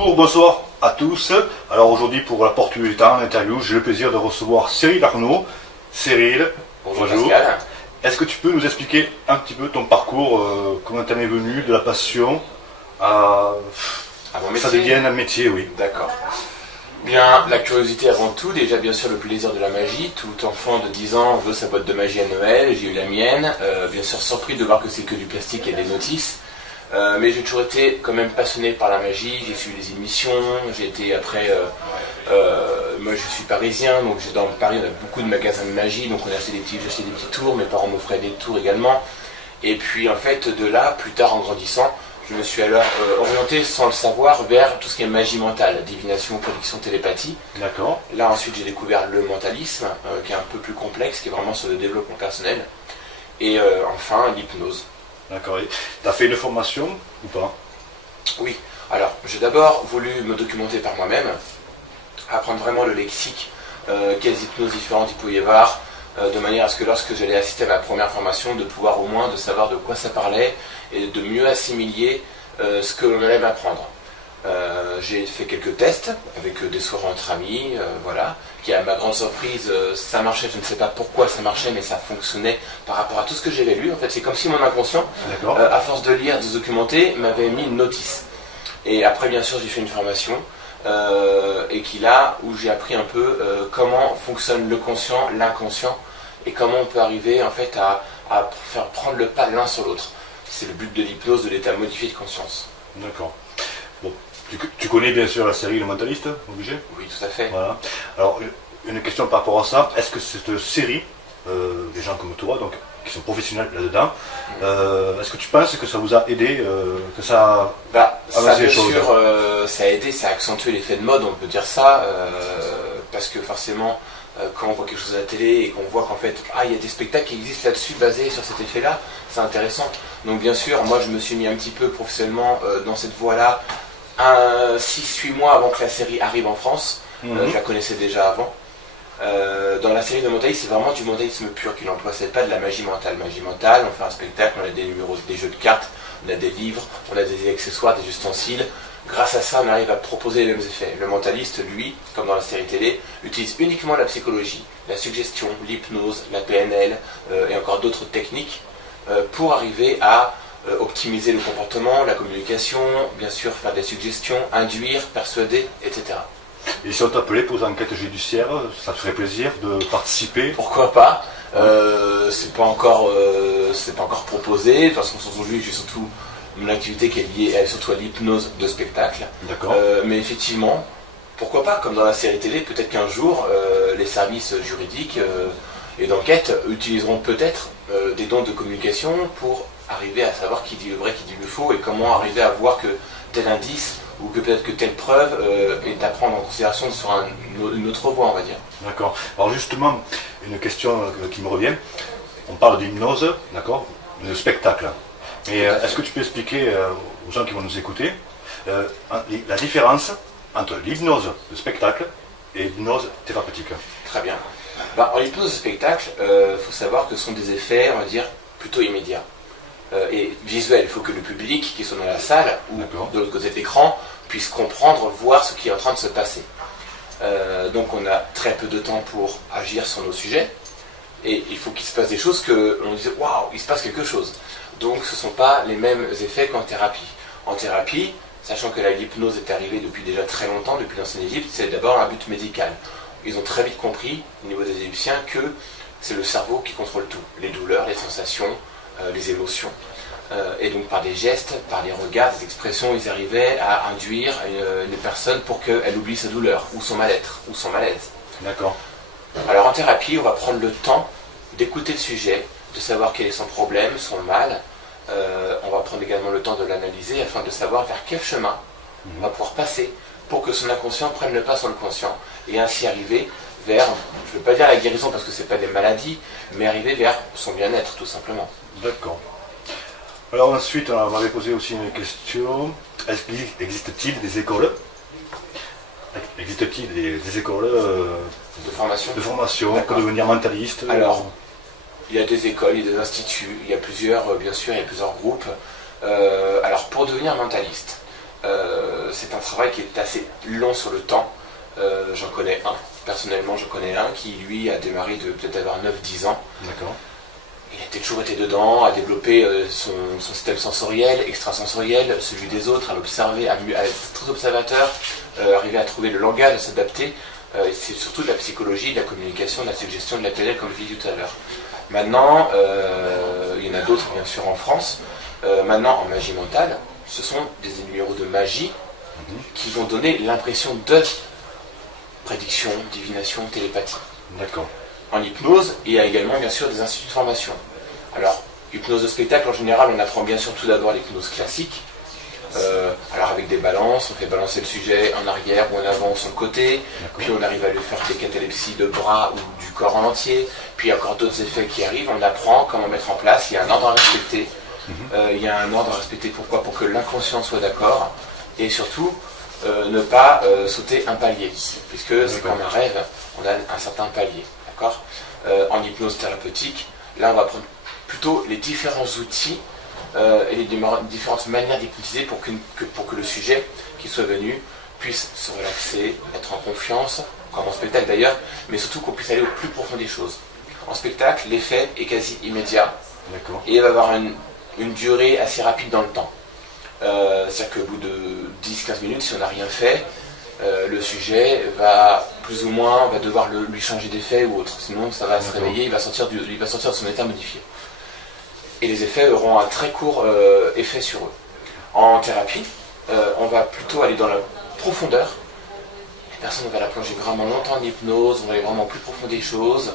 Bonjour, bonsoir à tous. Alors aujourd'hui pour la porte du temps, l'interview, j'ai le plaisir de recevoir Cyril Arnaud. Cyril, bonjour. Pascal. Est-ce que tu peux nous expliquer un petit peu ton parcours, comment t'en es venu, de la passion à mon métier. Ça devienne un métier, oui. D'accord. Bien, la curiosité avant tout, déjà bien sûr le plaisir de la magie. Tout enfant de 10 ans veut sa boîte de magie à Noël, j'ai eu la mienne. Bien sûr surpris de voir que c'est que du plastique et des notices. Mais j'ai toujours été quand même passionné par la magie, j'ai suivi les émissions, j'ai été après, moi je suis parisien, donc dans Paris on a beaucoup de magasins de magie, donc on a acheté j'achetais des petits tours, mes parents m'offraient des tours également. Et puis en fait de là, plus tard en grandissant, je me suis alors orienté sans le savoir vers tout ce qui est magie mentale, divination, prédiction, télépathie. D'accord. Là ensuite j'ai découvert le mentalisme, qui est un peu plus complexe, qui est vraiment sur le développement personnel. Et enfin l'hypnose. D'accord. Tu as fait une formation ou pas? Oui. Alors, j'ai d'abord voulu me documenter par moi-même, apprendre vraiment le lexique, quelles hypnoses différentes il pouvait y avoir, de manière à ce que lorsque j'allais assister à ma première formation, de pouvoir au moins de savoir de quoi ça parlait et de mieux assimiler ce que l'on allait m'apprendre. J'ai fait quelques tests avec des soirées entre amis, voilà, qui à ma grande surprise, ça marchait, je ne sais pas pourquoi ça marchait, mais ça fonctionnait par rapport à tout ce que j'avais lu. En fait, c'est comme si mon inconscient, à force de lire, de se documenter, m'avait mis une notice. Et après, bien sûr, j'ai fait une formation, et qui là, où j'ai appris un peu comment fonctionne le conscient, l'inconscient, et comment on peut arriver en fait à faire prendre le pas l'un sur l'autre. C'est le but de l'hypnose, de l'état modifié de conscience. D'accord. Bon, tu connais bien sûr la série Le Mentaliste, obligé? Oui, tout à fait. Voilà. Alors, une question par rapport à ça, est-ce que cette série, des gens comme toi, donc, qui sont professionnels là-dedans, est-ce que tu penses que ça vous a aidé, que ça a avancé les choses? Bien sûr, ça a aidé, ça a accentué l'effet de mode, on peut dire ça, parce que forcément, quand on voit quelque chose à la télé et qu'on voit qu'en fait, il y a des spectacles qui existent là-dessus basés sur cet effet-là, c'est intéressant. Donc bien sûr, moi je me suis mis un petit peu professionnellement dans cette voie-là, 6-8 mois avant que la série arrive en France. Je la connaissais déjà avant. Dans la série de mentalisme, c'est vraiment du mentalisme pur qu'il emploie, c'est pas de la magie mentale. Magie mentale, on fait un spectacle, on a des numéros, des jeux de cartes, on a des livres, on a des accessoires, des ustensiles. Grâce à ça, on arrive à proposer les mêmes effets. Le mentaliste, lui, comme dans la série télé, utilise uniquement la psychologie, la suggestion, l'hypnose, la PNL et encore d'autres techniques pour arriver à optimiser le comportement, la communication, bien sûr faire des suggestions, induire, persuader, etc. Et si on t'appelait pour une enquête judiciaire, ça te ferait plaisir de participer? Pourquoi pas? C'est pas encore proposé. De toute façon, aujourd'hui, j'ai surtout mon activité qui est liée surtout à l'hypnose de spectacle. D'accord. Mais effectivement, pourquoi pas? Comme dans la série télé, peut-être qu'un jour, les services juridiques et d'enquête utiliseront peut-être des dons de communication pour arriver à savoir qui dit le vrai, qui dit le faux, et comment arriver à voir que tel indice ou que peut-être que telle preuve est à prendre en considération sur une autre voie, on va dire. D'accord. Alors justement, une question qui me revient. On parle d'hypnose, d'accord, de spectacle. Et est-ce que tu peux expliquer aux gens qui vont nous écouter la différence entre l'hypnose de spectacle et l'hypnose thérapeutique? Très bien. En hypnose de spectacle, faut savoir que ce sont des effets, on va dire, plutôt immédiats. Et visuel, il faut que le public qui soit dans la salle ou de l'autre côté de l'écran puisse comprendre, voir ce qui est en train de se passer. Donc on a très peu de temps pour agir sur nos sujets et il faut qu'il se passe des choses que l'on dise waouh, il se passe quelque chose. Donc ce ne sont pas les mêmes effets qu'en thérapie. En thérapie, sachant que l'hypnose est arrivée depuis déjà très longtemps, depuis l'ancienne Égypte, c'est d'abord un but médical. Ils ont très vite compris, au niveau des Égyptiens, que c'est le cerveau qui contrôle tout. Les douleurs, les sensations, les émotions. Et donc par des gestes, par des regards, des expressions, ils arrivaient à induire une personne pour qu'elle oublie sa douleur, ou son mal-être, ou son malaise. D'accord. Alors en thérapie, on va prendre le temps d'écouter le sujet, de savoir quel est son problème, son mal. On va prendre également le temps de l'analyser afin de savoir vers quel chemin on va pouvoir passer pour que son inconscient prenne le pas sur le conscient et ainsi arriver vers, je ne veux pas dire la guérison parce que ce n'est pas des maladies, mais arriver vers son bien-être tout simplement. D'accord. Alors ensuite, on m'avait posé aussi une question. Existe-t-il des écoles des écoles de formation pour devenir mentaliste? Alors, il y a des écoles, il y a des instituts, il y a plusieurs, bien sûr, il y a plusieurs groupes. Alors, pour devenir mentaliste, c'est un travail qui est assez long sur le temps. J'en connais un, personnellement j'en connais un qui lui a démarré de peut-être avoir 9-10 ans. D'accord. Il a toujours été dedans, à développer son système sensoriel, extrasensoriel, celui des autres, à l'observer, à être très observateur, arriver à trouver le langage, à s'adapter. C'est surtout de la psychologie, de la communication, de la suggestion, de la PNL, comme je l'ai dit tout à l'heure. Maintenant, il y en a d'autres bien sûr en France. Maintenant, en magie mentale, ce sont des numéros de magie qui vont donner l'impression de prédiction, divination, télépathie. D'accord. En hypnose, il y a également bien sûr des instituts de formation. Alors, hypnose de spectacle, en général, on apprend bien sûr tout d'abord l'hypnose classique. Alors avec des balances, on fait balancer le sujet en arrière ou en avant ou sur le côté, puis on arrive à lui faire des catalepsies de bras ou du corps en entier, puis il y a encore d'autres effets qui arrivent, on apprend comment mettre en place, il y a un ordre à respecter. Il y a un ordre à respecter, pourquoi? Pour que l'inconscient soit d'accord, et surtout ne pas sauter un palier, puisque c'est comme un rêve, on a un certain palier. En hypnose thérapeutique, là on va prendre plutôt les différents outils et les différentes manières d'hypnotiser pour que le sujet qui soit venu puisse se relaxer, être en confiance, comme en spectacle d'ailleurs, mais surtout qu'on puisse aller au plus profond des choses. En spectacle, l'effet est quasi immédiat et il va avoir une durée assez rapide dans le temps. C'est-à-dire qu'au bout de 10-15 minutes, si on n'a rien fait, le sujet va plus ou moins, on va devoir lui changer d'effet ou autre, sinon ça va se réveiller, il va sortir de son état modifié. Et les effets auront un très court effet sur eux. En thérapie, on va plutôt aller dans la profondeur. La personne va la plonger vraiment longtemps en hypnose, on va aller vraiment au plus profond des choses.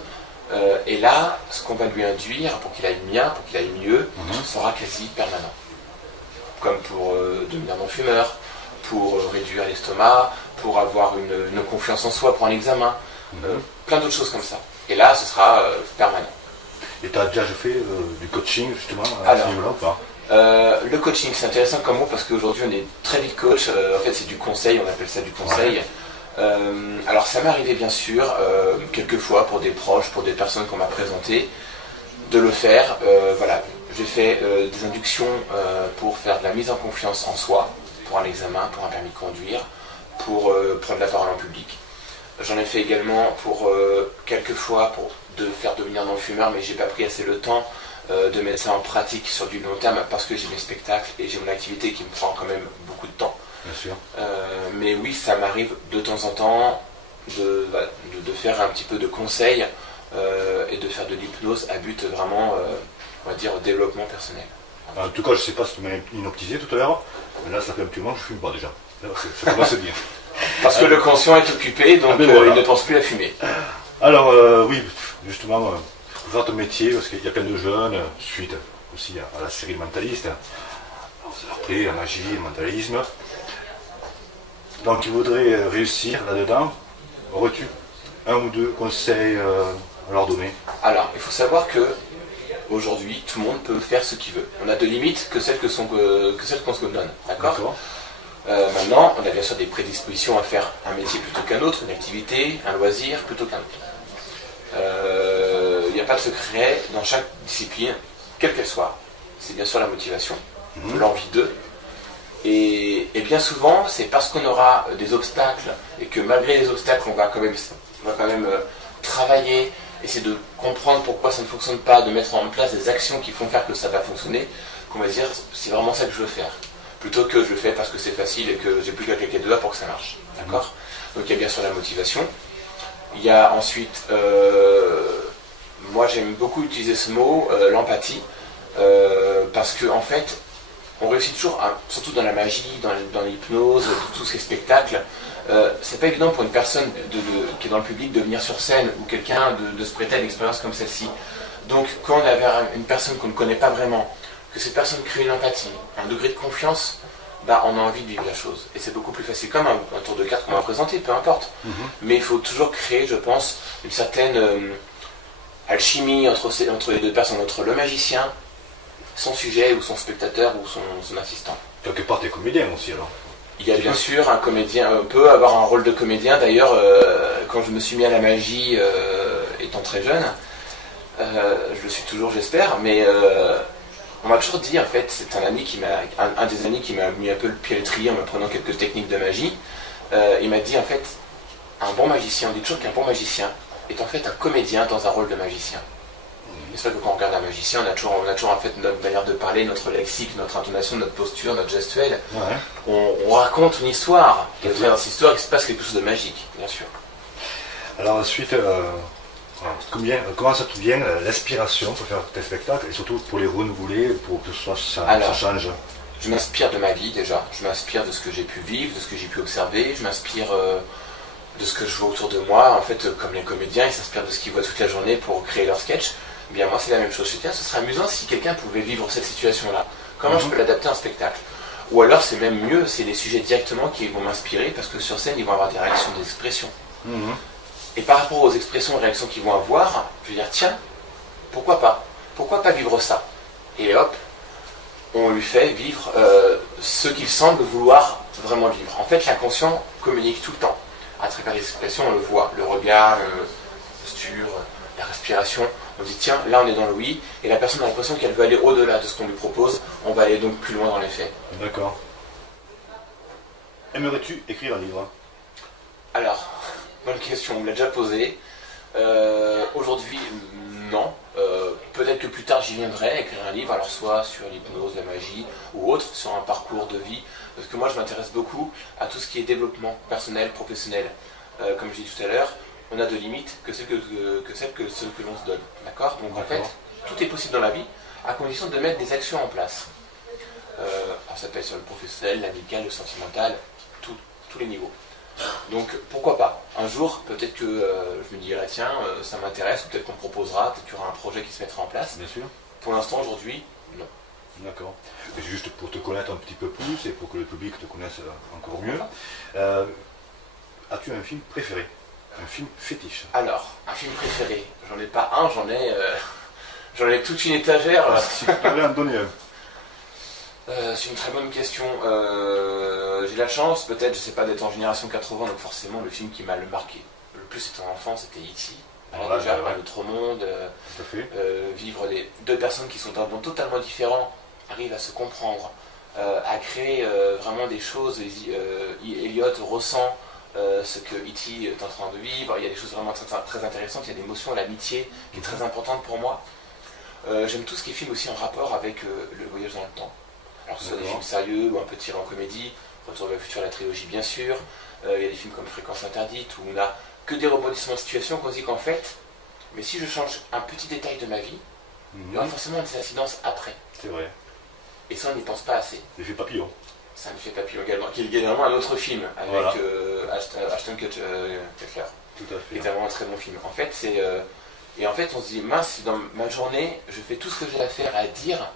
Et là, ce qu'on va lui induire pour qu'il aille bien, pour qu'il aille mieux, sera quasi permanent. Comme pour devenir non-fumeur, pour réduire l'estomac, pour avoir une confiance en soi pour un examen, plein d'autres choses comme ça. Et là, ce sera permanent. Et tu as déjà fait du coaching justement à ce niveau-là ou pas? Le coaching, c'est intéressant comme mot parce qu'aujourd'hui on est très vite coach. En fait, c'est du conseil, on appelle ça du conseil. Alors, ça m'est arrivé bien sûr, quelques fois pour des proches, pour des personnes qu'on m'a présentées, de le faire. Voilà, j'ai fait des inductions pour faire de la mise en confiance en soi, pour un examen, pour un permis de conduire, pour prendre la parole en public. J'en ai fait également pour quelques fois pour faire devenir non-fumeur, mais j'ai pas pris assez le temps de mettre ça en pratique sur du long terme parce que j'ai mes spectacles et j'ai mon activité qui me prend quand même beaucoup de temps. Bien sûr. Mais oui, ça m'arrive de temps en temps de faire un petit peu de conseils et de faire de l'hypnose à but vraiment, on va dire, au développement personnel. En tout cas, je sais pas si tu m'as inoptisé tout à l'heure, mais là, ça fait un petit moment que je fume pas déjà. Ça commence bien. Parce que le conscient est occupé, donc voilà. Il ne pense plus à fumer. Alors, oui, justement, votre métier, parce qu'il y a plein de jeunes, suite aussi à la série Mentaliste, après la magie, le mentalisme. Donc, ils voudraient réussir là-dedans. Aurais-tu un ou deux conseils à leur donner? Alors, il faut savoir que aujourd'hui, tout le monde peut faire ce qu'il veut. On a de limites que celles qu'on se donne. D'accord. Maintenant, on a bien sûr des prédispositions à faire un métier plutôt qu'un autre, une activité, un loisir plutôt qu'un autre. Il n'y a pas de secret dans chaque discipline, quelle qu'elle soit. C'est bien sûr la motivation, l'envie d'eux. Et bien souvent, c'est parce qu'on aura des obstacles et que malgré les obstacles, on va quand même travailler, essayer de comprendre pourquoi ça ne fonctionne pas, de mettre en place des actions qui font faire que ça va fonctionner, qu'on va se dire c'est vraiment ça que je veux faire. Plutôt que je le fais parce que c'est facile et que j'ai plus qu'à claquer de doigts pour que ça marche. D'accord ? Donc il y a bien sûr la motivation. Il y a ensuite, moi j'aime beaucoup utiliser ce mot, l'empathie, parce que en fait, on réussit toujours, surtout dans la magie, dans l'hypnose, tout ce qui est spectacle, c'est pas évident pour une personne qui est dans le public de venir sur scène ou quelqu'un de se prêter à une expérience comme celle-ci. Donc quand on a vers une personne qu'on ne connaît pas vraiment, que cette personne crée une empathie, un degré de confiance, bah, on a envie de vivre la chose. Et c'est beaucoup plus facile, comme un tour de cartes qu'on va présenter, peu importe. Mais il faut toujours créer, je pense, une certaine alchimie entre les deux personnes, entre le magicien, son sujet ou son spectateur ou son assistant. Quelque part, tu es comédien aussi alors. Il y a bien sûr un comédien, on peut avoir un rôle de comédien. D'ailleurs, quand je me suis mis à la magie, étant très jeune, je le suis toujours, j'espère, mais On m'a toujours dit, en fait, c'est un des amis qui m'a mis un peu le pied à l'étrier en m'apprenant quelques techniques de magie. Il m'a dit, en fait, un bon magicien, on dit toujours qu'un bon magicien est en fait un comédien dans un rôle de magicien. C'est vrai que quand on regarde un magicien, on a toujours en fait notre manière de parler, notre lexique, notre intonation, notre posture, notre gestuelle. Ouais. On raconte une histoire, et dans cette histoire, il se passe quelque chose de magique, bien sûr. Alors ensuite, comment ça te vient l'inspiration pour faire tes spectacles et surtout pour les renouveler, pour que ça change? Je m'inspire de ma vie déjà, je m'inspire de ce que j'ai pu vivre, de ce que j'ai pu observer, je m'inspire de ce que je vois autour de moi. En fait, comme les comédiens, ils s'inspirent de ce qu'ils voient toute la journée pour créer leur sketch. Bien, moi, c'est la même chose. Je me dis, ce serait amusant si quelqu'un pouvait vivre cette situation-là. Comment je peux l'adapter en spectacle? Ou alors, c'est même mieux, c'est des sujets directement qui vont m'inspirer, parce que sur scène, ils vont avoir des réactions, des expressions. Et par rapport aux expressions et réactions qu'ils vont avoir, je vais dire, tiens, pourquoi pas? Pourquoi pas vivre ça? Et hop, on lui fait vivre ce qu'il semble vouloir vraiment vivre. En fait, l'inconscient communique tout le temps. À travers les expressions, on le voit, le regard, la posture, la respiration. On dit tiens, là on est dans le oui, et la personne a l'impression qu'elle veut aller au-delà de ce qu'on lui propose, on va aller donc plus loin dans les faits. D'accord. Aimerais-tu écrire un livre? Alors, bonne question, on me l'a déjà posée. Aujourd'hui, non. Peut-être que plus tard j'y viendrai, écrire un livre, alors soit sur l'hypnose, la magie, ou autre, sur un parcours de vie, parce que moi je m'intéresse beaucoup à tout ce qui est développement personnel, professionnel. Comme je dis tout à l'heure, on a de limites que celles que l'on se donne. D'accord? Donc en fait, tout est possible dans la vie, à condition de mettre des actions en place. Alors ça peut être sur le professionnel, l'amical, le sentimental, tous les niveaux. Donc pourquoi pas? Un jour, peut-être que je me dirai tiens, ça m'intéresse, ou peut-être qu'on me proposera, peut-être qu'il y aura un projet qui se mettra en place. Bien sûr. Pour l'instant, aujourd'hui, non. D'accord. Juste pour te connaître un petit peu plus et pour que le public te connaisse encore mieux, as-tu un film préféré? Un film fétiche? Alors, un film préféré, j'en ai pas un, j'en ai toute une étagère. Si tu devais en donner un. C'est une très bonne question. J'ai la chance, peut-être, je sais pas, d'être en génération 80, donc forcément le film qui m'a le marqué le plus c'était en enfance, c'était E.T. Alors déjà, un autre monde, vivre deux personnes qui sont d'un monde totalement différent, arrivent à se comprendre, à créer vraiment des choses. Elliot ressent ce que E.T. est en train de vivre, il y a des choses vraiment très intéressantes, il y a l'émotion, l'amitié qui est très importante pour moi. J'aime tout ce qui est film aussi en rapport avec le voyage dans le temps. Alors que ce soit des films sérieux ou un peu tirés en comédie, Retour vers le futur, la trilogie bien sûr, il y a des films comme Fréquence interdite où on n'a que des rebondissements de situation qu'on se dit qu'en fait, mais si je change un petit détail de ma vie, il y aura forcément des incidences après. C'est vrai. Et ça on n'y pense pas assez. L'effet papillon. C'est un effet papillon également, qui est également un autre film avec Ashton Kutcher. Tout à fait. Qui est vraiment un très bon film. En fait, et en fait on se dit mince, si dans ma journée je fais tout ce que j'ai à faire, à dire,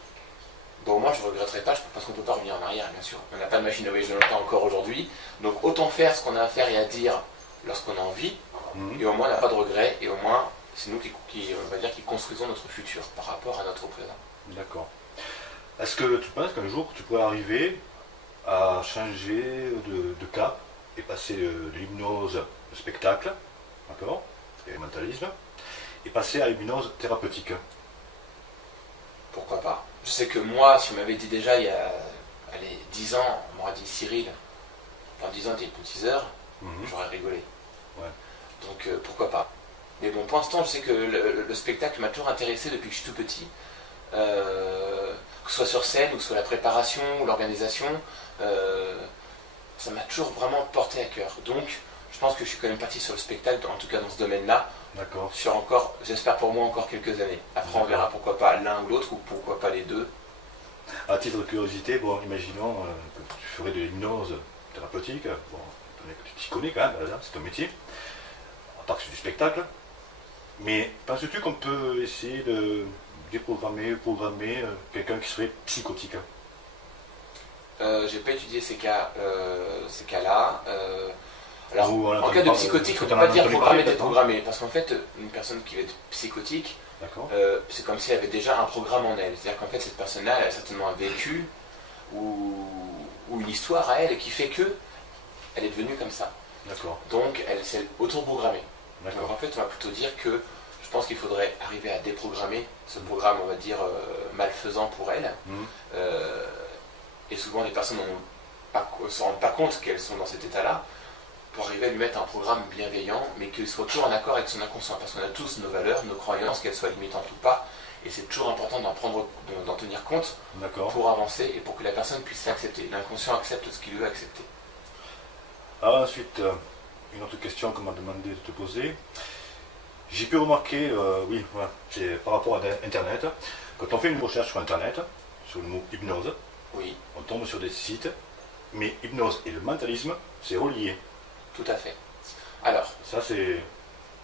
bon, au moins je ne regretterai pas, parce qu'on ne peut pas revenir en arrière, bien sûr. On n'a pas de machine à voyager dans le temps encore aujourd'hui. Donc autant faire ce qu'on a à faire et à dire lorsqu'on a envie, et au moins on n'a pas de regrets, et au moins c'est nous qui construisons notre futur par rapport à notre présent. D'accord. Est-ce que tu penses qu'un jour tu pourrais arriver à changer de cap et passer de l'hypnose au spectacle, d'accord, et le mentalisme, et passer à l'hypnose thérapeutique? Pourquoi pas? Je sais que moi, si on m'avait dit déjà il y a 10 ans, on m'aurait dit Cyril, dans 10 ans t'es hypnotiseur, j'aurais rigolé. Ouais. Donc pourquoi pas? Mais bon, pour l'instant, je sais que le spectacle m'a toujours intéressé depuis que je suis tout petit. Que ce soit sur scène, ou que ce soit la préparation, ou l'organisation, ça m'a toujours vraiment porté à cœur. Donc, je pense que je suis quand même parti sur le spectacle, en tout cas dans ce domaine-là, sur encore, j'espère pour moi, encore quelques années. Après, on verra pourquoi pas l'un ou l'autre, ou pourquoi pas les deux. À titre de curiosité, bon, imaginons que tu ferais de l'hypnose thérapeutique, bon, tu t'y connais quand même, c'est ton métier, en part que c'est du spectacle, mais penses-tu qu'on peut essayer de déprogrammer, programmer quelqu'un qui serait psychotique? J'ai pas étudié ces cas-là. Alors, en cas de psychotique, on ne peut pas dire programmer, déprogrammer, parce qu'en fait, une personne qui va être psychotique, c'est comme si elle avait déjà un programme en elle. C'est-à-dire qu'en fait, cette personne-là, elle a certainement un vécu ou une histoire à elle qui fait que elle est devenue comme ça. Donc, elle s'est auto-programmée. Donc, en fait, on va plutôt dire que je je pense qu'il faudrait arriver à déprogrammer ce programme, on va dire, malfaisant pour elles. Et souvent, les personnes ne se rendent pas compte qu'elles sont dans cet état-là, pour arriver à lui mettre un programme bienveillant, mais qu'il soit toujours en accord avec son inconscient. Parce qu'on a tous nos valeurs, nos croyances, qu'elles soient limitantes ou pas. Et c'est toujours important d'en tenir compte pour avancer et pour que la personne puisse l'accepter. L'inconscient accepte ce qu'il veut accepter. Alors ensuite, une autre question qu'on m'a demandé de te poser. J'ai pu remarquer, oui, voilà, c'est par rapport à Internet, quand on fait une recherche sur Internet, sur le mot hypnose, oui. On tombe sur des sites, mais hypnose et le mentalisme, c'est relié. Tout à fait. Alors, ça c'est...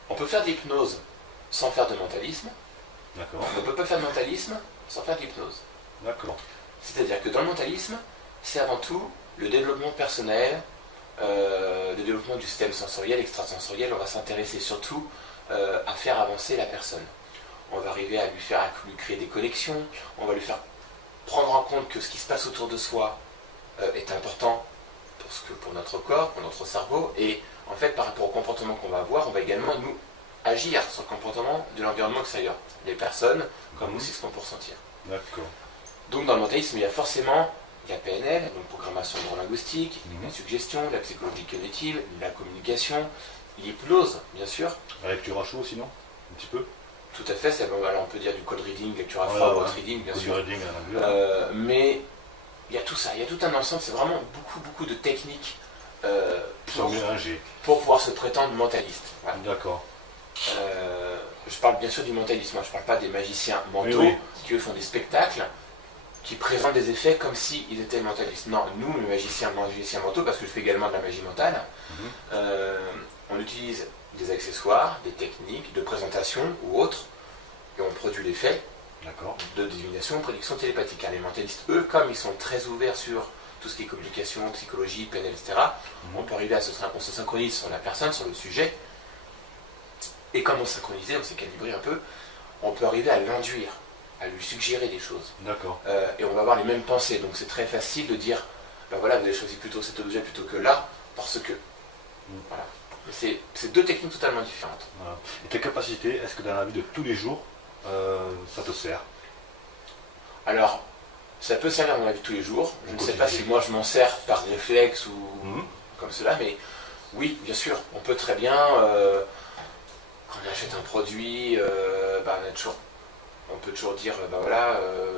On peut faire de l'hypnose sans faire de mentalisme. D'accord. On ne peut pas faire de mentalisme sans faire de l'hypnose. D'accord. C'est-à-dire que dans le mentalisme, c'est avant tout le développement personnel, le développement du système sensoriel, extrasensoriel. On va s'intéresser surtout à faire avancer la personne. On va arriver à lui créer des connexions, on va lui faire prendre en compte que ce qui se passe autour de soi est important pour notre corps, pour notre cerveau, et en fait par rapport au comportement qu'on va avoir, on va également nous agir sur le comportement de l'environnement extérieur, les personnes, comme aussi ce qu'on peut ressentir. D'accord. Donc dans le mentalisme, il y a forcément la PNL, donc programmation neurolinguistique, la suggestion, la psychologie cognitive, la communication, l'hypnose, bien sûr. La lecture à chaud sinon, un petit peu. Tout à fait, alors on peut dire du code reading, lecture à froid, code reading, bien sûr. Reading, en anglais. Mais il y a tout ça, il y a tout un ensemble, c'est vraiment beaucoup de techniques pour pouvoir se prétendre mentaliste. Voilà. D'accord. Je parle bien sûr du mentalisme, je ne parle pas des magiciens mentaux qui eux font des spectacles qui présentent des effets comme s'ils étaient mentalistes. Non, nous, les magiciens mentaux, parce que je fais également de la magie mentale, on utilise des accessoires, des techniques de présentation ou autres, et on produit l'effet de divination, prédiction télépathique. Les mentalistes, eux, comme ils sont très ouverts sur tout ce qui est communication, psychologie, PNL, etc., on peut arriver on se synchronise sur la personne, sur le sujet, et comme on synchronisé, on s'est calibré un peu, on peut arriver à l'induire, à lui suggérer des choses. D'accord. Et on va avoir les mêmes pensées, donc c'est très facile de dire, ben voilà, vous avez choisi plutôt cet objet plutôt que là, parce que... Voilà. C'est deux techniques totalement différentes. Voilà. Et tes capacités, est-ce que dans la vie de tous les jours, ça te sert? Alors, ça peut servir dans la vie de tous les jours. Je ne sais pas si moi je m'en sers par réflexe ou comme cela, mais oui, bien sûr, on peut très bien, quand on achète un produit, on peut toujours dire,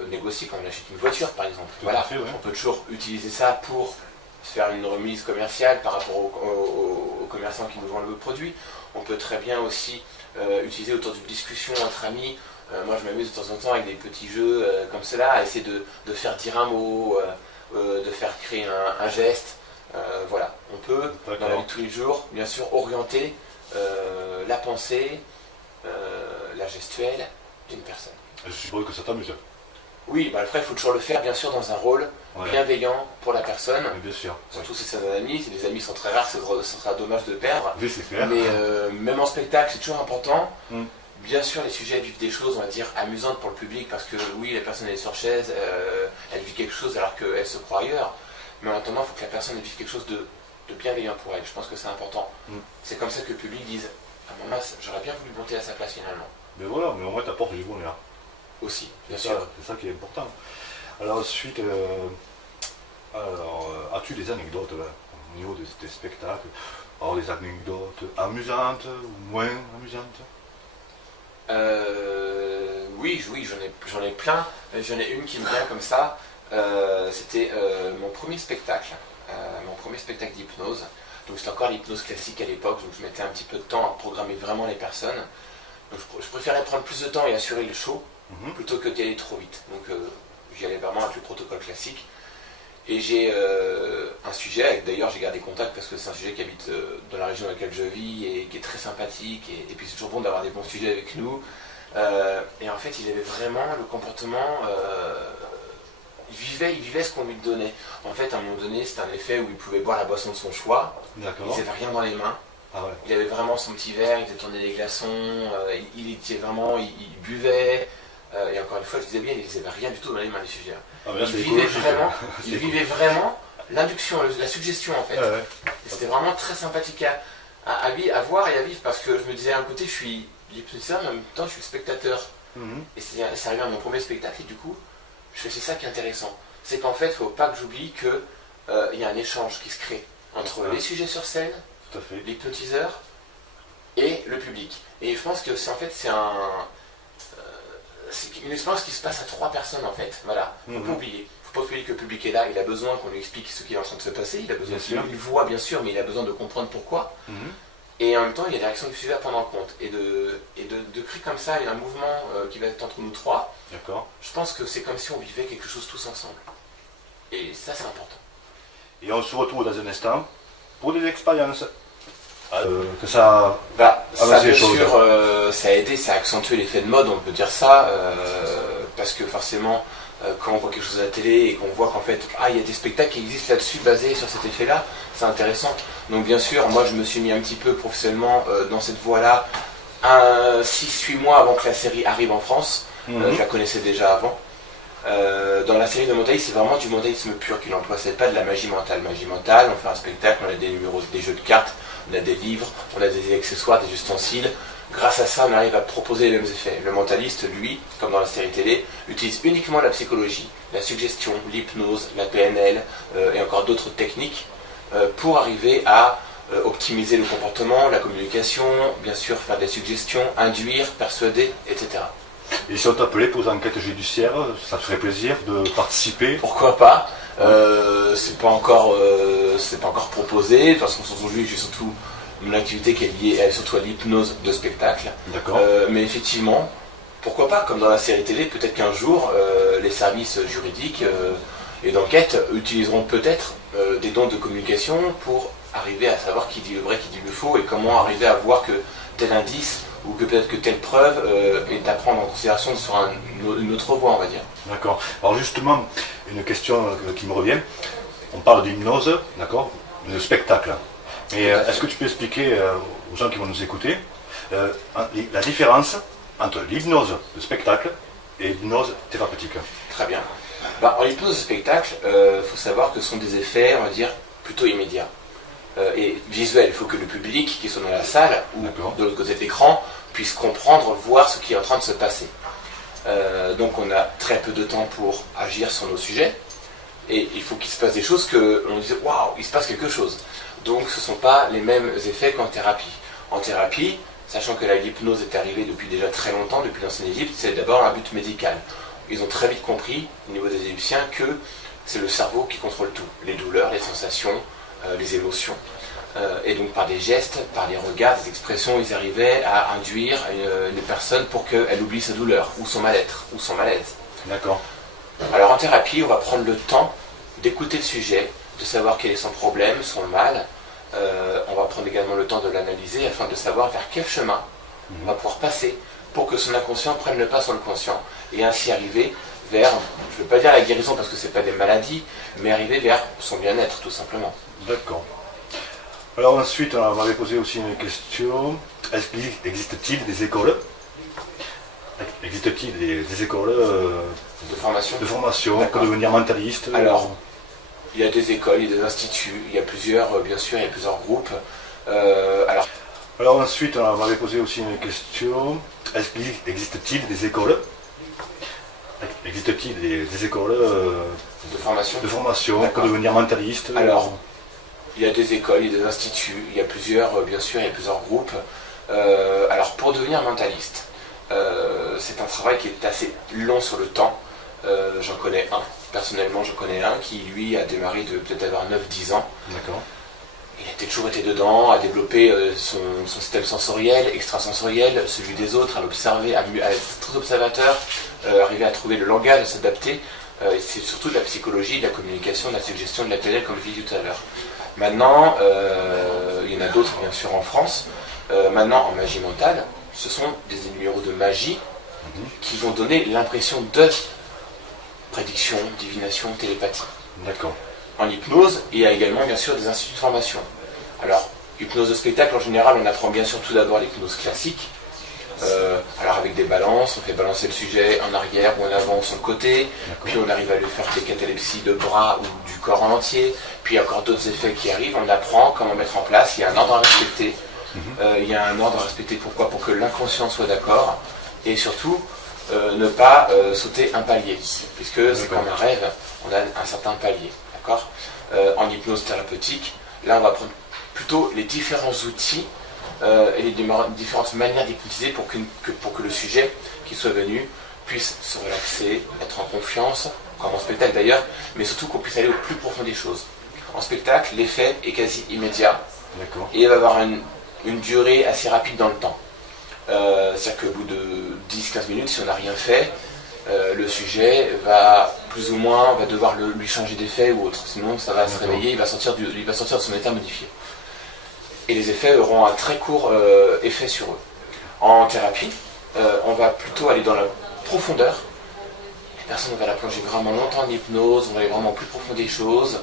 négocier quand on achète une voiture par exemple. Voilà. On peut toujours utiliser ça pour faire une remise commerciale par rapport aux commerçants qui nous vendent le produit. On peut très bien aussi utiliser autour d'une discussion entre amis. Moi je m'amuse de temps en temps avec des petits jeux comme cela, à essayer de faire dire un mot, de faire créer un geste. Voilà, on peut dans la vie de tous les jours, bien sûr, orienter la pensée, la gestuelle d'une personne. Je suppose que ça t'amuse. Oui, après il faut toujours le faire bien sûr dans un rôle bienveillant pour la personne. Bien sûr. Surtout si c'est un ami, si les amis sont très rares, ce sera dommage de perdre. Oui, c'est clair. Mais même en spectacle, c'est toujours important. Bien sûr, les sujets vivent des choses, on va dire, amusantes pour le public, parce que oui, la personne elle est sur chaise, elle vit quelque chose alors qu'elle se croit ailleurs. Mais en attendant, il faut que la personne vive quelque chose de bienveillant pour elle. Je pense que c'est important. C'est comme ça que le public dise, ah maman, j'aurais bien voulu monter à sa place finalement. Mais voilà, mais au moins t'apportes du bonheur. Aussi, bien sûr. C'est ça qui est important. Alors ensuite, as-tu des anecdotes là, au niveau de tes spectacles? Alors des anecdotes amusantes ou moins amusantes? Oui, j'en ai plein. J'en ai une qui me vient comme ça. C'était mon premier spectacle d'hypnose. Donc c'était encore l'hypnose classique à l'époque, donc je mettais un petit peu de temps à programmer vraiment les personnes. Donc je préférais prendre plus de temps et assurer le show plutôt que d'y aller trop vite. Donc j'y allais vraiment avec le protocole classique. Et j'ai un sujet, d'ailleurs j'ai gardé contact parce que c'est un sujet qui habite dans la région dans laquelle je vis et qui est très sympathique. Et puis c'est toujours bon d'avoir des bons sujets avec nous. Et en fait il avait vraiment le comportement... Il vivait ce qu'on lui donnait. En fait, à un moment donné, c'était un effet où il pouvait boire la boisson de son choix. Il n'avait rien dans les mains. Il avait vraiment son petit verre, il faisait tourner des glaçons, il buvait. Et encore une fois, je disais bien, il n'avait rien du tout dans les mains, les sujets. Il vivait vraiment l'induction, la suggestion en fait. Et c'était vraiment très sympathique à voir et à vivre, parce que je me disais, d'un côté, je suis l'hypnotiseur, mais en même temps je suis spectateur. Et c'est arrivé à mon premier spectacle, et du coup, c'est ça qui est intéressant. C'est qu'en fait, il ne faut pas que j'oublie qu'il y a un échange qui se crée entre les sujets sur scène, l'hypnotiseur et le public. Et je pense que c'est une expérience qui se passe à 3 personnes en fait. Voilà, faut pas oublier. Faut pas oublier que le public est là, il a besoin qu'on lui explique ce qui est en train de se passer, il a besoin qu'il voit bien sûr, mais il a besoin de comprendre pourquoi. Et en même temps, il y a des réactions du sujet à prendre en compte. Et de créer comme ça, il y a un mouvement qui va être entre nous 3. Je pense que c'est comme si on vivait quelque chose tous ensemble. Et ça, c'est important. Et on se retrouve dans un instant pour des expériences. Que ça ça, bien sûr, ça a aidé, ça a accentué l'effet de mode, on peut dire ça, parce que forcément, quand on voit quelque chose à la télé et qu'on voit qu'en fait, il y a des spectacles qui existent là-dessus basés sur cet effet-là, c'est intéressant. Donc bien sûr, moi je me suis mis un petit peu professionnellement dans cette voie-là, 6-8 mois avant que la série arrive en France. Je la connaissais déjà avant. Dans la série de mentalisme, c'est vraiment du mentalisme pur qu'il emploie, c'est pas de la magie mentale. Magie mentale, on fait un spectacle, on a des numéros, des jeux de cartes, on a des livres, on a des accessoires, des ustensiles. Grâce à ça, on arrive à proposer les mêmes effets. Le mentaliste, lui, comme dans la série télé, utilise uniquement la psychologie, la suggestion, l'hypnose, la PNL et encore d'autres techniques pour arriver à optimiser le comportement, la communication, bien sûr faire des suggestions, induire, persuader, etc. Et si on t'appelait pour les enquêtes judiciaires, ça te ferait plaisir de participer? Pourquoi pas? C'est pas encore proposé. De toute façon, aujourd'hui, j'ai surtout mon activité qui est liée surtout à l'hypnose de spectacle. Mais effectivement, pourquoi pas? Comme dans la série télé, peut-être qu'un jour, les services juridiques et d'enquête utiliseront peut-être des dons de communication pour arriver à savoir qui dit le vrai, qui dit le faux, et comment arriver à voir que tel indice ou que peut-être que telle preuve est à prendre en considération sur une autre voie, on va dire. D'accord. Alors justement, une question qui me revient. On parle d'hypnose, d'accord, de spectacle. Et est-ce que tu peux expliquer aux gens qui vont nous écouter la différence entre l'hypnose de spectacle et l'hypnose thérapeutique? Très bien. En hypnose de spectacle, faut savoir que ce sont des effets, on va dire, plutôt immédiats. Et visuels. Il faut que le public qui soit dans la salle ou de l'autre côté de l'écran puisse comprendre, voir ce qui est en train de se passer. Donc on a très peu de temps pour agir sur nos sujets. Et il faut qu'il se passe des choses qu'on dise waouh, il se passe quelque chose. Donc ce ne sont pas les mêmes effets qu'en thérapie. En thérapie, sachant que l'hypnose est arrivée depuis déjà très longtemps, depuis l'ancienne Égypte, c'est d'abord un but médical. Ils ont très vite compris, au niveau des Égyptiens, que c'est le cerveau qui contrôle tout. Les douleurs, les sensations, les émotions. Et donc par des gestes, par des regards, des expressions, ils arrivaient à induire une personne pour qu'elle oublie sa douleur, ou son mal-être, ou son malaise. D'accord. Alors en thérapie, on va prendre le temps d'écouter le sujet, de savoir quel est son problème, son mal. On va prendre également le temps de l'analyser afin de savoir vers quel chemin on va pouvoir passer pour que son inconscient prenne le pas sur le conscient et ainsi arriver vers, je ne veux pas dire la guérison parce que ce n'est pas des maladies, mais arriver vers son bien-être tout simplement. D'accord. Alors ensuite, on m'avait posé aussi une question. Existe-t-il des écoles des écoles de formation pour devenir mentaliste? Alors, il y a des écoles, il y a des instituts, il y a plusieurs, bien sûr, il y a plusieurs groupes. Alors ensuite, on m'avait posé aussi une question. Existe-t-il des écoles des écoles de formation pour devenir mentaliste? Alors, il y a des écoles, il y a des instituts, il y a plusieurs, bien sûr, il y a plusieurs groupes. Alors, pour devenir mentaliste, c'est un travail qui est assez long sur le temps. J'en connais un, personnellement j'en connais un qui lui a démarré de peut-être avoir 9-10 ans. D'accord. Il a toujours été dedans, a développé son système sensoriel, extrasensoriel, celui des autres, à l'observer, à être très observateur, arriver à trouver le langage, à s'adapter. C'est surtout de la psychologie, de la communication, de la suggestion, de la PNL, comme je l'ai dit tout à l'heure. Maintenant, il y en a d'autres bien sûr en France. Maintenant en magie mentale, ce sont des numéros de magie qui vont donner l'impression de prédiction, divination, télépathie. D'accord. En hypnose, il y a également bien sûr des instituts de formation. Alors, hypnose de spectacle, en général, on apprend bien sûr tout d'abord l'hypnose classique. Alors avec des balances, on fait balancer le sujet en arrière ou en avant ou sur le côté, puis on arrive à lui faire des catalepsies de bras ou du corps en entier, puis il y a encore d'autres effets qui arrivent, on apprend comment mettre en place, il y a un ordre à respecter, Il y a un ordre à respecter. Pourquoi? Pour que l'inconscient soit d'accord. Et surtout, ne pas sauter un palier. Puisque c'est comme un rêve, on a un certain palier. D'accord? En hypnose thérapeutique, là on va prendre plutôt les différents outils et les différentes manières d'hypnotiser pour que le sujet qui soit venu puisse se relaxer, être en confiance, comme en spectacle d'ailleurs, mais surtout qu'on puisse aller au plus profond des choses. En spectacle, l'effet est quasi immédiat et il va avoir une durée assez rapide dans le temps. C'est-à-dire qu'au bout de 10-15 minutes, si on n'a rien fait, le sujet va plus ou moins, on va devoir lui changer d'effet ou autre, sinon ça va se réveiller, il va sortir de son état modifié. Et les effets auront un très court effet sur eux. En thérapie, on va plutôt aller dans la profondeur. La personne va la plonger vraiment longtemps en hypnose, on va aller vraiment au plus profond des choses.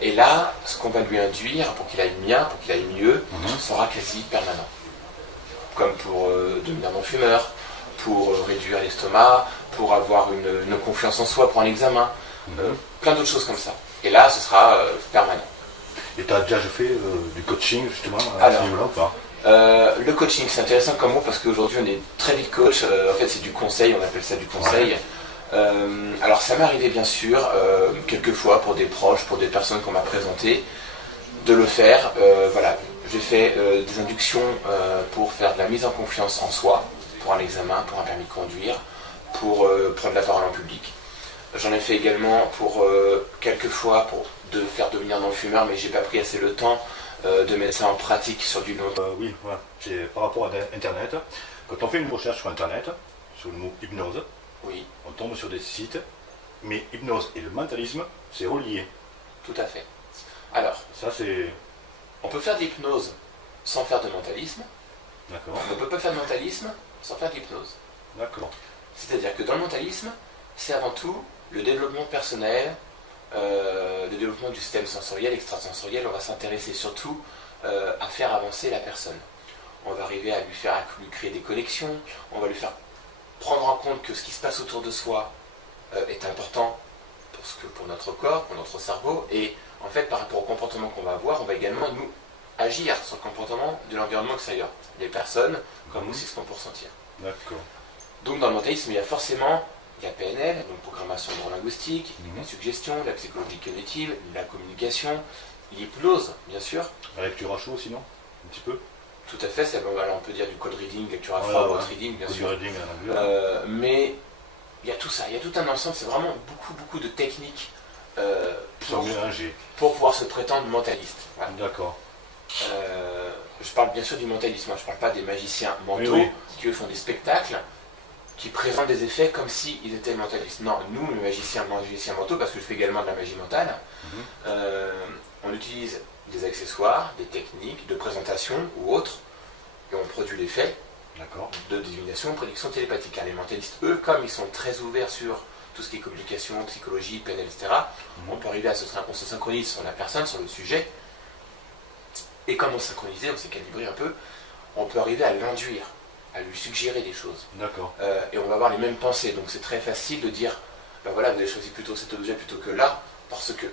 Et là, ce qu'on va lui induire pour qu'il aille bien, pour qu'il aille mieux, sera quasi permanent. Comme pour devenir non-fumeur, pour réduire l'estomac, pour avoir une confiance en soi pour un examen, plein d'autres choses comme ça. Et là, ce sera permanent. Et tu as déjà fait du coaching justement à ce niveau-là ou pas? Le coaching, c'est intéressant comme mot parce qu'aujourd'hui on est très vite coach. En fait, c'est du conseil, on appelle ça du conseil. Alors, ça m'est arrivé bien sûr, quelques fois pour des proches, pour des personnes qu'on m'a présentées, de le faire. Voilà, j'ai fait des inductions pour faire de la mise en confiance en soi, pour un examen, pour un permis de conduire, pour prendre la parole en public. J'en ai fait également pour quelques fois pour faire devenir non-fumeur, mais j'ai pas pris assez le temps de mettre ça en pratique sur du long. Oui, voilà. C'est par rapport à Internet. Quand on fait une recherche sur Internet, sur le mot hypnose, oui, on tombe sur des sites, mais hypnose et le mentalisme, c'est relié. Tout à fait. Alors, ça c'est... On peut faire de l'hypnose sans faire de mentalisme. D'accord. On ne peut pas faire de mentalisme sans faire de l'hypnose. D'accord. C'est-à-dire que dans le mentalisme, c'est avant tout le développement personnel, le développement du système sensoriel, extrasensoriel. On va s'intéresser surtout à faire avancer la personne. On va arriver à lui créer des connexions, on va lui faire prendre en compte que ce qui se passe autour de soi est important pour notre corps, pour notre cerveau, et en fait par rapport au comportement qu'on va avoir, on va également nous agir sur le comportement de l'environnement extérieur, les personnes, comme aussi ce qu'on peut ressentir. D'accord. Donc dans le mentalisme, il y a forcément la PNL, donc programmation neurolinguistique, la suggestion, la psychologie cognitive, la communication, l'hypnose, bien sûr. La lecture à chaud sinon, un petit peu. Tout à fait, alors on peut dire du code reading, lecture à froid, code reading, bien sûr. Reading, mais il y a tout ça, il y a tout un ensemble, c'est vraiment beaucoup de techniques pour pouvoir se prétendre mentaliste. Voilà. D'accord. Je parle bien sûr du mentalisme, je ne parle pas des magiciens mentaux qui eux font des spectacles, qui présentent des effets comme s'ils étaient mentalistes. Non, nous, les magiciens mentaux, parce que je fais également de la magie mentale, on utilise des accessoires, des techniques de présentation ou autres, et on produit l'effet de divination, prédiction télépathique. Les mentalistes, eux, comme ils sont très ouverts sur tout ce qui est communication, psychologie, PNL, etc., on peut arriver on se synchronise sur la personne, sur le sujet, et comme on s'est synchronisé, on s'est calibré un peu, on peut arriver à l'induire, à lui suggérer des choses. D'accord. Et on va avoir les mêmes pensées, donc c'est très facile de dire, ben voilà, vous avez choisi plutôt cet objet plutôt que là, parce que...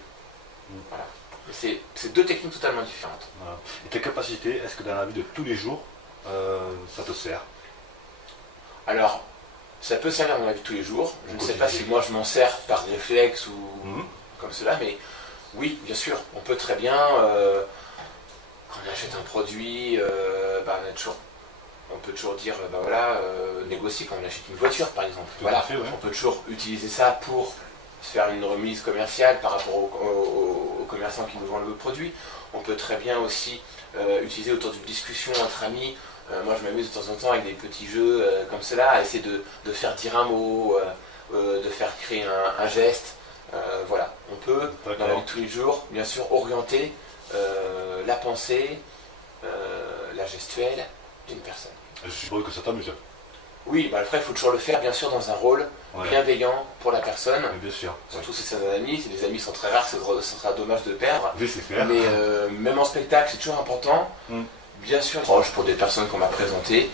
Voilà. C'est deux techniques totalement différentes. Voilà. Et tes capacités, est-ce que dans la vie de tous les jours, ça te sert? Alors, ça peut servir dans la vie de tous les jours. Je ne sais pas si moi je m'en sers par réflexe ou comme cela, mais oui, bien sûr, on peut très bien, quand on achète un produit, on peut toujours dire, négocier quand on achète une voiture par exemple. On peut toujours utiliser ça pour faire une remise commerciale par rapport aux commerçants qui nous vendent le produit. On peut très bien aussi utiliser autour d'une discussion entre amis. Moi je m'amuse de temps en temps avec des petits jeux comme cela, à essayer de faire dire un mot, de faire créer un geste. Voilà, on peut dans la vie de tous les jours bien sûr orienter la pensée, la gestuelle d'une personne. Je suppose que ça t'amuse. Oui, après il faut toujours le faire bien sûr dans un rôle bienveillant pour la personne. Bien sûr. Surtout si c'est un ami, si les amis sont très rares, ce sera dommage de perdre. Oui, c'est clair. Mais même en spectacle, c'est toujours important, bien sûr, proche pour des personnes qu'on m'a présentées,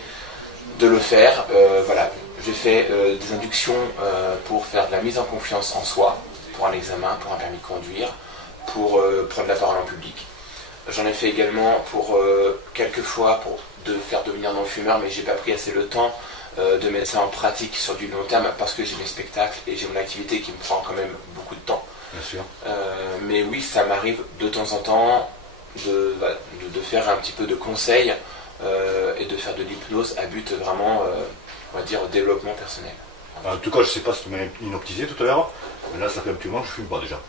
de le faire. Voilà, j'ai fait des inductions pour faire de la mise en confiance en soi, pour un examen, pour un permis de conduire, pour prendre la parole en public. J'en ai fait également pour quelques fois pour faire devenir non-fumeur, mais j'ai pas pris assez le temps de mettre ça en pratique sur du long terme parce que j'ai mes spectacles et j'ai mon activité qui me prend quand même beaucoup de temps. Bien sûr. Mais oui, ça m'arrive de temps en temps de faire un petit peu de conseils et de faire de l'hypnose à but vraiment, on va dire, développement personnel. En tout cas, je ne sais pas si tu m'as inoptisé tout à l'heure, mais là, ça fait un petit moment que je ne fume pas déjà.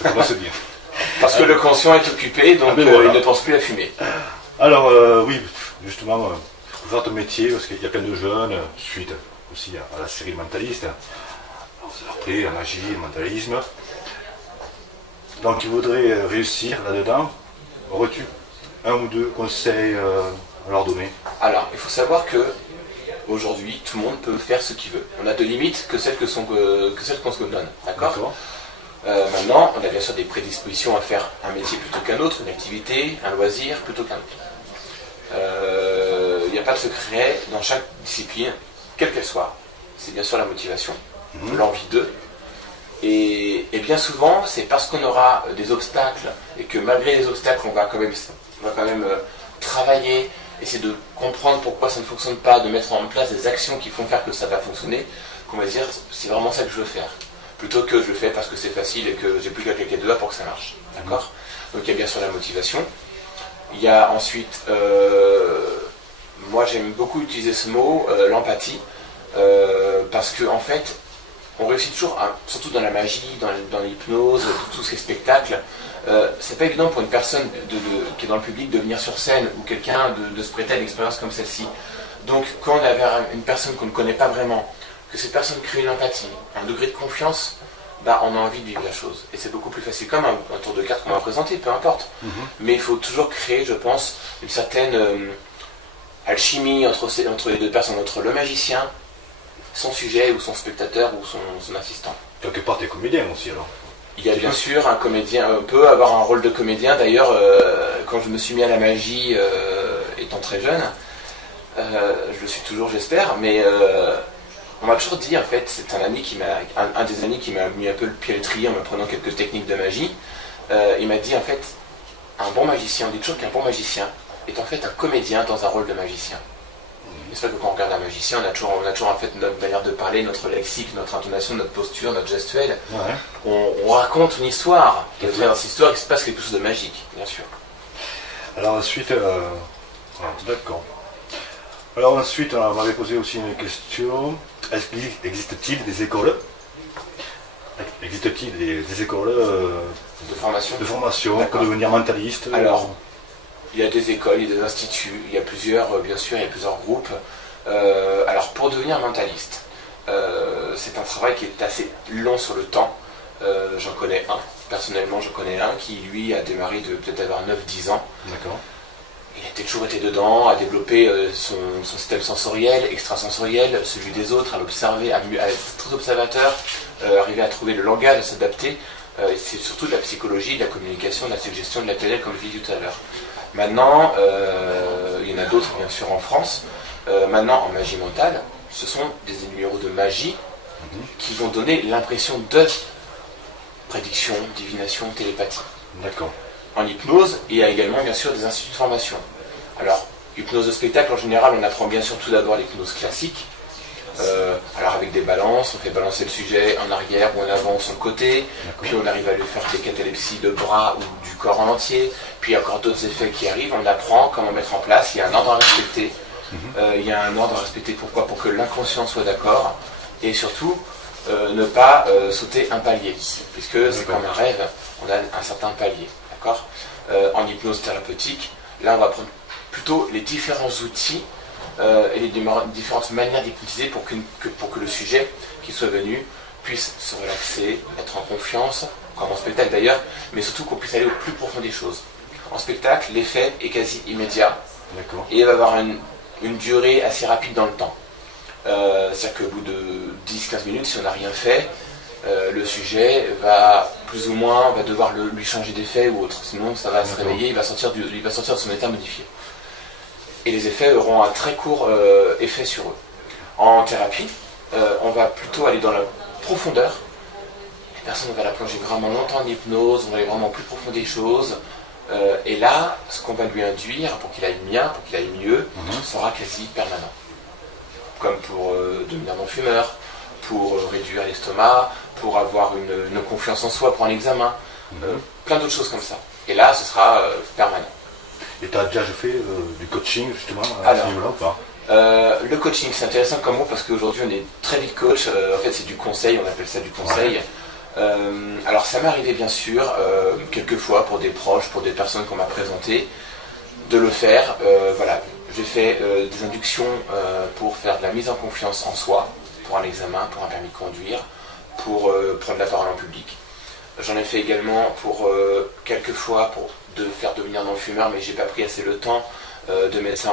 Ça commence bien. Parce que le conscient est occupé, donc voilà. Il ne pense plus à fumer. Alors, oui, justement, votre métier, parce qu'il y a plein de jeunes, suite aussi à la série Mentaliste, après la magie, le mentalisme. Donc, ils voudraient réussir là-dedans. Aurais-tu un ou deux conseils à leur donner? Alors, il faut savoir que aujourd'hui, tout le monde peut faire ce qu'il veut. On a de limites que celles qu'on se donne. D'accord. Maintenant, on a bien sûr des prédispositions à faire un métier plutôt qu'un autre, une activité, un loisir plutôt qu'un autre. Il n'y a pas de secret dans chaque discipline, quelle qu'elle soit. C'est bien sûr la motivation, l'envie d'eux. Et bien souvent, c'est parce qu'on aura des obstacles et que malgré les obstacles, on va quand même travailler, essayer de comprendre pourquoi ça ne fonctionne pas, de mettre en place des actions qui font faire que ça va fonctionner, qu'on va se dire c'est vraiment ça que je veux faire. Plutôt que je le fais parce que c'est facile et que j'ai plus qu'à claquer de doigts pour que ça marche. D'accord. Donc il y a bien sûr la motivation. Il y a ensuite, moi j'aime beaucoup utiliser ce mot, l'empathie, parce que en fait, on réussit toujours, surtout dans la magie, dans l'hypnose, tous ces spectacles, c'est pas évident pour une personne qui est dans le public de venir sur scène ou quelqu'un de se prêter à une expérience comme celle-ci. Donc quand on a une personne qu'on ne connaît pas vraiment, que cette personne crée une empathie, un degré de confiance, bah, on a envie de vivre la chose. Et c'est beaucoup plus facile, comme un tour de cartes qu'on va présenter, peu importe. Mais il faut toujours créer, je pense, une certaine alchimie entre les deux personnes, entre le magicien, son sujet ou son spectateur ou son assistant. Quelque part, tu es comédien aussi alors. Il y a bien sûr un comédien, peut avoir un rôle de comédien. D'ailleurs, quand je me suis mis à la magie étant très jeune, je le suis toujours, j'espère, mais on m'a toujours dit, en fait, c'est un des amis qui m'a mis un peu le pied à l'étrier en m'apprenant quelques techniques de magie. Il m'a dit, en fait, un bon magicien, on dit toujours qu'un bon magicien est en fait un comédien dans un rôle de magicien. C'est vrai que quand on regarde un magicien, on a toujours en fait notre manière de parler, notre lexique, notre intonation, notre posture, notre gestuelle. Ouais. On raconte une histoire. Et à travers cette histoire, il se passe quelque chose de magique, bien sûr. Alors ensuite, d'accord. Alors ensuite, on m'avait posé aussi une question. Existe-t-il des écoles des écoles de formation pour devenir mentaliste? Alors, il y a des écoles, il y a des instituts, il y a plusieurs, bien sûr, il y a plusieurs groupes. Alors, pour devenir mentaliste, c'est un travail qui est assez long sur le temps. J'en connais un, personnellement, j'en connais un qui, lui, a démarré de peut-être avoir 9-10 ans. D'accord. Il a toujours été dedans, a développé son système sensoriel, extrasensoriel, celui des autres, à l'observer, à être très observateur, arriver à trouver le langage, à s'adapter. C'est surtout de la psychologie, de la communication, de la suggestion, de la PNL, comme je l'ai dit tout à l'heure. Maintenant, il y en a d'autres bien sûr en France. Maintenant, en magie mentale, ce sont des numéros de magie qui vont donner l'impression de prédiction, divination, télépathie. D'accord. En hypnose, il y a également bien sûr des instituts de formation. Alors, hypnose de spectacle, en général, on apprend bien sûr tout d'abord l'hypnose classique. Alors avec des balances, on fait balancer le sujet en arrière ou en avant ou sur le côté, puis on arrive à lui faire des catalepsies de bras ou du corps en entier, puis il y a encore d'autres effets qui arrivent, on apprend comment mettre en place, il y a un ordre à respecter. Il y a un ordre à respecter, pourquoi? Pour que l'inconscient soit d'accord, et surtout ne pas sauter un palier, puisque c'est comme un rêve, on a un certain palier, d'accord. En hypnose thérapeutique, là on va prendre plutôt les différents outils et les différentes manières d'hypnotiser pour que le sujet qui soit venu puisse se relaxer, être en confiance, comme en spectacle d'ailleurs, mais surtout qu'on puisse aller au plus profond des choses. En spectacle, l'effet est quasi immédiat et il va avoir une durée assez rapide dans le temps. C'est-à-dire qu'au bout de 10-15 minutes, si on n'a rien fait, le sujet va plus ou moins, on va devoir lui changer d'effet ou autre, sinon ça va se réveiller, il va sortir de son état modifié. Et les effets auront un très court effet sur eux. En thérapie, on va plutôt aller dans la profondeur. La personne va la plonger vraiment longtemps en hypnose, on va aller vraiment au plus profond des choses. Et là, ce qu'on va lui induire pour qu'il aille bien, pour qu'il aille mieux, sera quasi permanent. Comme pour devenir non-fumeur, pour réduire l'estomac, pour avoir une confiance en soi pour un examen, plein d'autres choses comme ça. Et là, ce sera permanent. Et tu as déjà fait du coaching justement à ce niveau-là ou pas? Le coaching, c'est intéressant comme mot parce qu'aujourd'hui on est très vite coach. En fait, c'est du conseil, on appelle ça du conseil. Alors, ça m'est arrivé bien sûr, quelquefois pour des proches, pour des personnes qu'on m'a présentées, de le faire. Voilà, j'ai fait des inductions pour faire de la mise en confiance en soi, pour un examen, pour un permis de conduire, pour prendre la parole en public. J'en ai fait également pour quelquefois pour faire devenir non-fumeur, mais j'ai pas pris assez le temps de mettre ça en